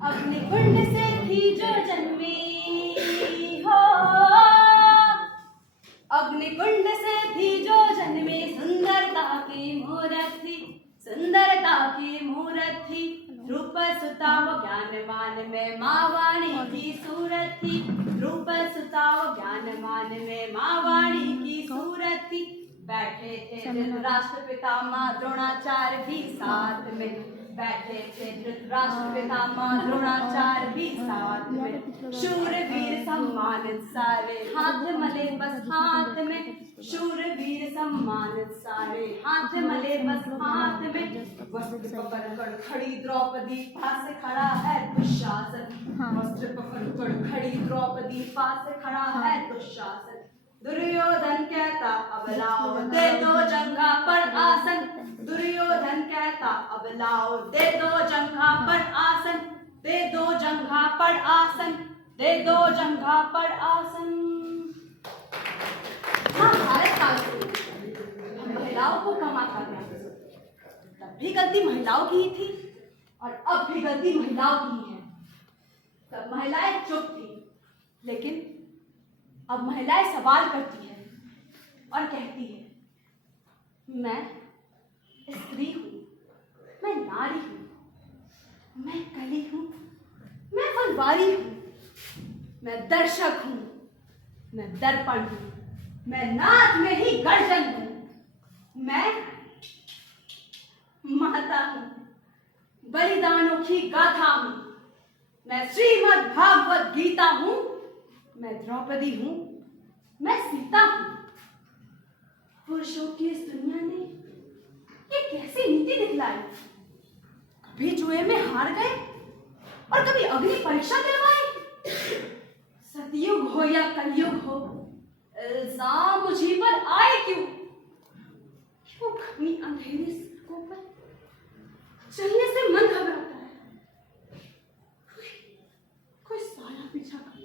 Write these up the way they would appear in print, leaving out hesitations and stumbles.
अग्निकुंड से थी जो जन्मी हो, अग्निकुंड से थी जो जन्मी, सुंदरता की मूरत थी, सुंदरता की मूरत थी। रूप सुता वो ज्ञानमान में माँ वाणी की सूरत थी, रूप सुता वो ज्ञानमान में माँ वाणी की सूरत थी। बैठे थे धृतराष्ट्र पितामह द्रोणाचार्य भी साथ में, बैठे थे धृतराष्ट्र पितामह द्रोणाचार्य भी साथ में। शूरवीर सम्मानित सारे हाथ मले बस हाथ में, शूरवीर सम्मानित सारे हाथ मले बस हाथ में। वस्त्र पकड़कर खड़ी द्रौपदी, पास खड़ा है दुशासन, वस्त्र पकड़कर खड़ी द्रौपदी, पास खड़ा है दुशासन। दुर्योधन कहता अब लाओ दे दो जंघा पर आसन, दुर्योधन कहता अब लाओ दे दो जंघा पर आसन, दे दो जंघा पर आसन, दे दो जंघा पर आसन। हाँ, भारत काल से महिलाओं को कम आता गया। तब भी गलती महिलाओं की ही थी और अब भी गलती महिलाओं की है। तब महिलाएं चुप थी, लेकिन अब महिलाएं सवाल करती है और कहती है मैं स्त्री हूँ, मैं नारी हूँ, मैं कली हूँ, मैं फुलवारी हूँ, मैं दर्शक हूँ, मैं दर्पण हूँ, मैं नाद में ही गर्जन हूँ, मैं माता हूँ, बलिदानों की गाथा हूँ, मैं श्रीमद् भागवत गीता हूँ, मैं द्रौपदी हूँ, मैं सीता हूँ। पुरुषों की इस दुनिया ने ये कैसी नीति दिखलाई? कभी जुए में हार गए और कभी अग्नि परीक्षा दिलवाई। सतयुग हो या कलयुग हो, इल्जाम मुझी पर आए क्यों? क्यों घनी अंधेरी सड़कों पर चलने से मन घबराता है? कोई साया पीछा करता है,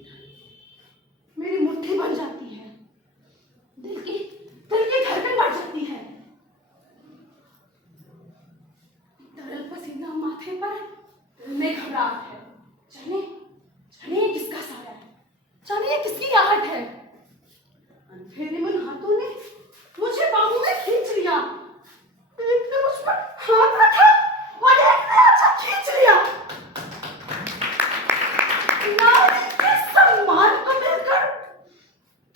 मेरी मुट्ठी बन जाती है, दिल की धड़कन बढ़ जाती है। तरल पसीना माथे पर, दिल में घबराहट है। जाने किसका साया है, जाने किसकी आहट है। अंधेरे मन हाथों ने मुझे बाहों में खींच लिया, एक ने मुझ पर हाथ रखा और एक ने अच्छा खींच लिया। नारी के सम्मान को मिलकर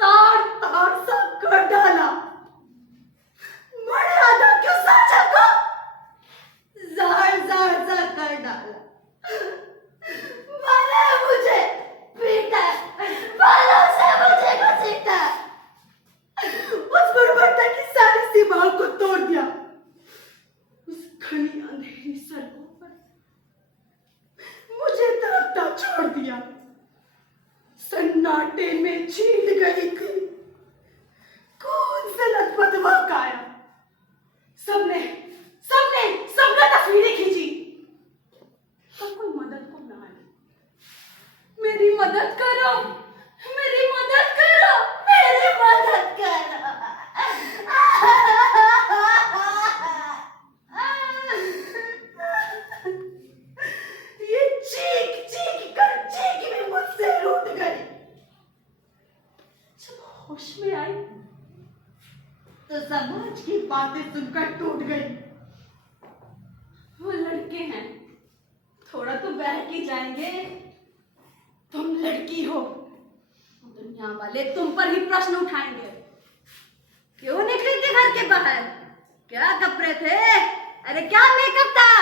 तार तार सा कर डाला, मर्यादा क्यों साझा को जार जार सा कर डाला। मैंने मुझे पीटा, बालों से मुझे घसीटा, उस गुणवत्ता की सारी सीमाओं को तोड़ दिया। उस घनी अंधेरी सड़कों पर मुझे तड़पता छोड़ दिया। सन्नाटे में छीन गई थी कौन से लथपथ काया। सबने तस्वीरें खींची, पर कोई मदद को ना आई। मेरी मदद करो, मेरी मदद करो, मेरी मदद करो। ये चीख कर मुझसे रूठ गई। जब होश में आई तो समाज की बातें सुनकर टूट गई। वो लड़के हैं, थोड़ा तो बहक ही जाएंगे। तुम लड़की हो, दुनिया वाले तुम पर ही प्रश्न उठाएंगे। क्यों निकली थी घर के बाहर? क्या कपड़े थे? अरे क्या मेकअप था?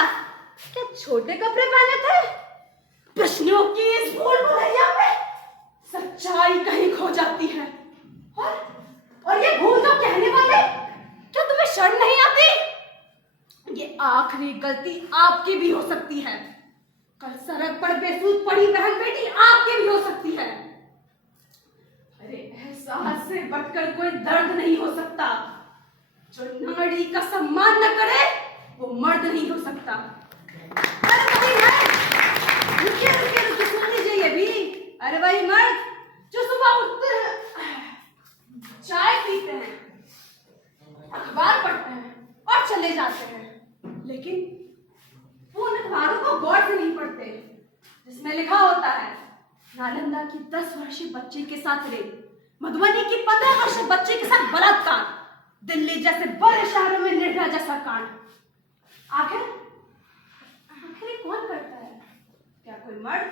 क्या छोटे कपड़े पहने थे? प्रश्नों की इस भूल भुलैया में सच्चाई कहीं खो जाती है। और ये भूल तो कहने वाले, क्या तुम्हें शर्म नहीं आती? ये आखिरी गलती आपकी भी हो सकती है। कल सड़क पर बेसूध पड़ी बहन बेटी आपकी भी हो सकती है। अरे एहसास से बढ़कर कोई दर्द नहीं हो सकता। जो नारी का सम्मान न करे वो मर्द नहीं हो सकता। अरे भाई रुकिए सुन लीजिए ये भी। अरे भाई मर्द जो सुबह उठते हैं, चाय पीते हैं, अखबार पढ़ते हैं और चले जाते हैं, लेकिन वो उन अखबारों को गौर से नहीं पढ़ते। नालंदा की 10 वर्षीय बच्ची के साथ रेप, मधुबनी की 15 वर्षीय बच्ची के साथ बलात्कार, दिल्ली जैसे बड़े शहरों में निर्भया जैसा कांड। आखिर आखिर ये कौन करता है? क्या कोई मर्द?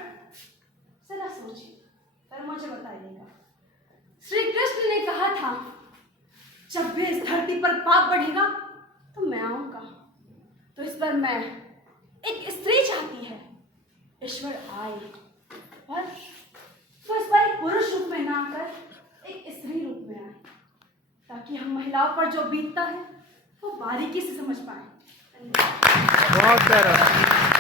जरा सोचिए, फिर मुझे बताइएगा। श्री कृष्ण ने कहा था, जब भी इस धरती पर पाप बढ़ेगा तो मैं आऊंगा। तो इस पर मैं, एक स्त्री चाहती है ईश्वर आए और वो इस पर एक पुरुष रूप में ना आकर एक स्त्री रूप में आए, ताकि हम महिलाओं पर जो बीतता है वो बारीकी से समझ पाए। बहुत प्यारा।